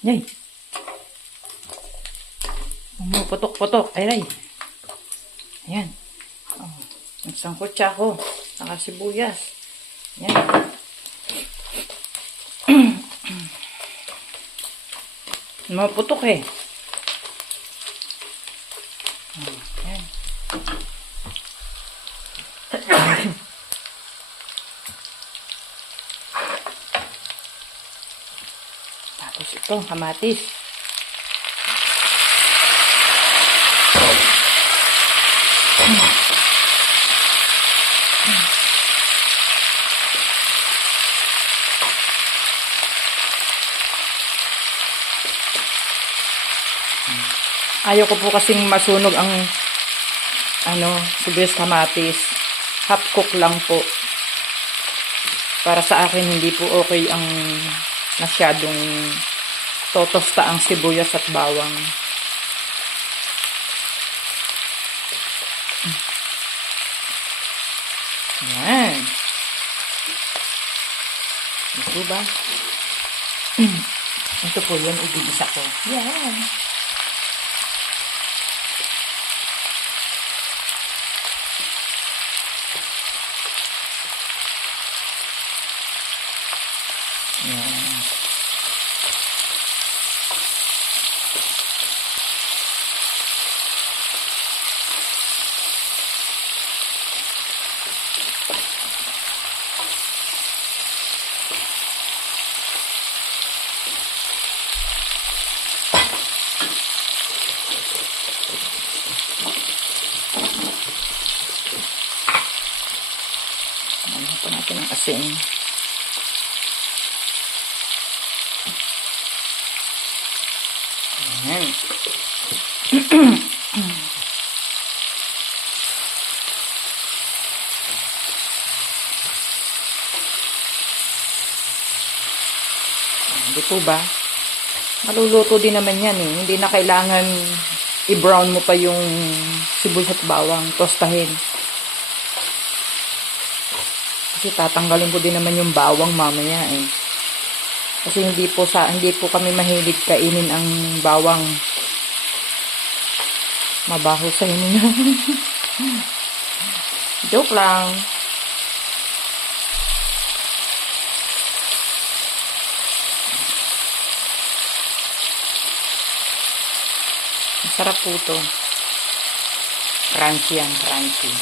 Yay. Putok-putok. Ay. Ayan. Oh, nagsangkot siya ako. Saka sibuyas. Ayan. Maputok eh. Ayan. Tapos ito, kamatis. Ayaw ko po kasing masunog ang sibuyas kamatis. Half cook lang po. Para sa akin hindi po okay ang masyadong totosta ang sibuyas at bawang. Yan. Ito ba? Ito po yan, igigisa ko. Yan. Yan. Ano pa natin ang asin. Ayan. Dito ba? Maluluto din naman yan eh. Hindi na kailangan i-brown mo pa yung sibuyas at bawang. Tostahin. Kasi tatanggalin ko din naman yung bawang mamaya eh. Kasi hindi po kami mahilig kainin ang bawang. Mabaho sa inyo. Joke lang. Masarap po ito. Crunchy yan, crunchy.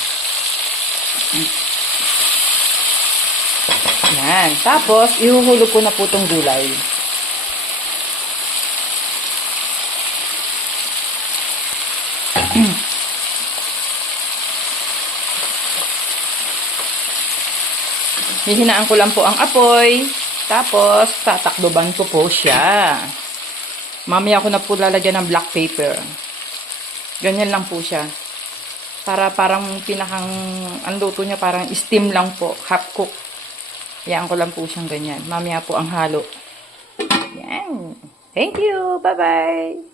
Yan. Tapos, ihuhulog ko na po itong gulay. Hihinaan ko lang po ang apoy. Tapos, tatakdoban ko po siya. Mamaya ko na po lalagyan ng black pepper. Ganyan lang po siya. Para parang ang luto niya parang steam lang po. Half cook. Hayaan ko lang po siyang ganyan. Mamaya po ang halo. Yan. Thank you. Bye-bye.